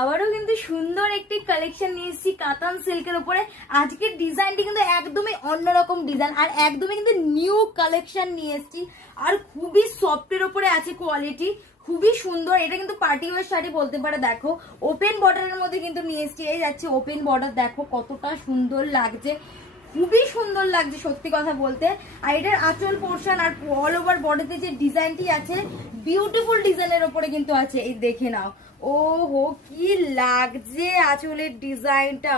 আবারও কিন্তু সুন্দর একটি কালেকশন নিয়ে এসেছি কাতান সিল্কের উপরে। আজকের ডিজাইনটি কিন্তু একদমই অন্যরকম ডিজাইন আর একদমই কিন্তু নিউ কালেকশন নিয়ে এসেছি। আর খুবই সফটের উপরে আছে কোয়ালিটি, খুবই সুন্দর। এটা কিন্তু পার্টি ওয়ার শাড়ি বলতে পারে। দেখো ওপেন বর্ডারের মধ্যে কিন্তু নিয়ে এসেছি। এই যাচ্ছে ওপেন বর্ডার, দেখো কতটা সুন্দর লাগছে, খুবই সুন্দর লাগছে সত্যি কথা বলতে। আর এটার আঁচল পোর্শন আর অল ওভার বডিতে যে ডিজাইনটি আছে বিউটিফুল ডিজাইনের উপরে কিন্তু আছে। এই দেখে নাও, ও হো কি লাগছে আঁচলের ডিজাইনটা,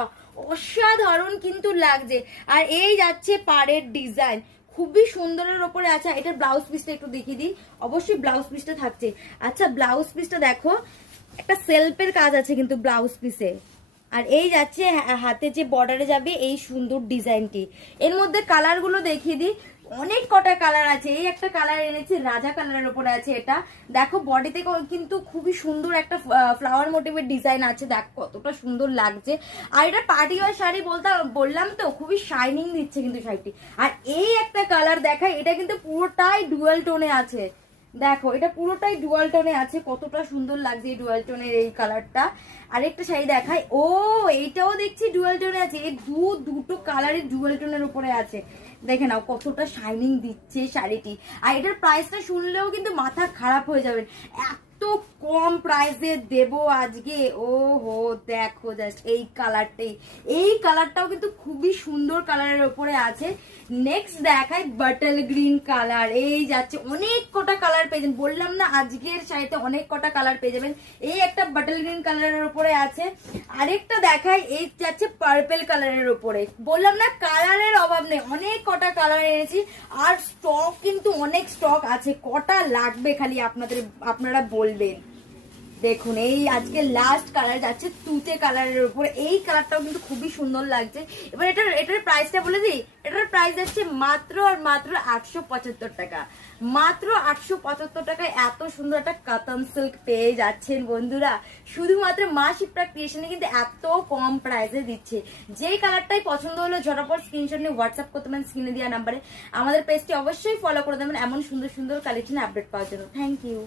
অসাধারণ কিন্তু লাগছে। আর এই যাচ্ছে পাড়ের ডিজাইন, খুবই সুন্দরের ওপরে আছে। এটার ব্লাউজ পিসটা একটু দেখিয়ে দিই, অবশ্যই ব্লাউজ পিসটা থাকছে। আচ্ছা ব্লাউজ পিসটা দেখো, একটা সেলফের কাজ আছে কিন্তু ব্লাউজ পিসে। আর এই যাচ্ছে হাতে যে বর্ডারে যাবে এই সুন্দর ডিজাইনটি। এর মধ্যে কালার গুলো দেখিয়ে দিই, অনেক কটা কালার আছে। এই একটা কালার এনেছে, রাজা কালারের উপরে আছে। এটা দেখো বডিতে কিন্তু খুবই সুন্দর একটা ফ্লাওয়ার মোটিভের ডিজাইন আছে, দেখো কতটা সুন্দর লাগছে। আর এটা পার্টি ওয়ার শাড়ি বললাম তো, খুবই শাইনিং দিচ্ছে কিন্তু শাড়িটি। আর এই একটা কালার দেখায়, এটা কিন্তু পুরোটাই ডুয়াল টোনে আছে। দেখো এটা পুরোটাই ডুয়াল টোনে আছে, কতটা সুন্দর লাগছে এই ডুয়াল টোনের এই কালারটা। আরেকটা শাড়ি দেখাই, ও এইটাও দেখছি ডুয়াল টোনে আছে। এই দুটো কালারের ডুয়াল টোনের উপরে আছে, দেখে নাও কতটা শাইনিং দিচ্ছে শাড়িটি। আর এটার প্রাইসটা শুনলেও কিন্তু মাথা খারাপ হয়ে যাবেন, এত কম প্রাইসে দেব আজকে। ও হো দেখো জাস্ট এই কালারটাই, এই কালারটাও কিন্তু খুবই সুন্দর কালারের উপরে আছে। নেক্সট দেখাই বাটল গ্রিন কালার। এই যাচ্ছে অনেক কটা কালার পেয়ে যাবেন, বললাম না আজকের শাড়িতে অনেক কটা কালার পেয়ে যাবেন। এই একটা বাটল গ্রিন কালারের উপরে আছে। আরেকটা দেখাই, এই যাচ্ছে পার্পেল কালারের উপরে। বললাম না কালারের অভাব নেই, অনেক কটা কালার এনেছি। আর স্টক কিন্তু অনেক স্টক আছে, কটা লাগবে খালি আপনারা বলবেন। দেখুন এই আজকে লাস্ট কালার যাচ্ছে তুতে কালারের উপরে। এই কালারটাও কিন্তু খুবই সুন্দর লাগছে। এবার এটার প্রাইসটা বলে দিই, এটার প্রাইস যাচ্ছে মাত্র আর মাত্র 875 টাকা। মাত্র 875 টাকায় এত সুন্দর একটা কাতান সিল্ক পেয়ে যাচ্ছেন বন্ধুরা। শুধুমাত্র মা শিপ্রা ক্রিয়েশনে কিন্তু এত কম প্রাইসে দিচ্ছে। যেই কালারটাই পছন্দ হলো ঝটাপট স্ক্রিনশট নিয়ে হোয়াটসঅ্যাপ করতে পারেন স্ক্রিনে দেওয়া নাম্বারে। আমাদের পেজটি অবশ্যই ফলো করে দেবেন এমন সুন্দর সুন্দর কালেকশন আপডেট পাওয়ার জন্য। Thank you.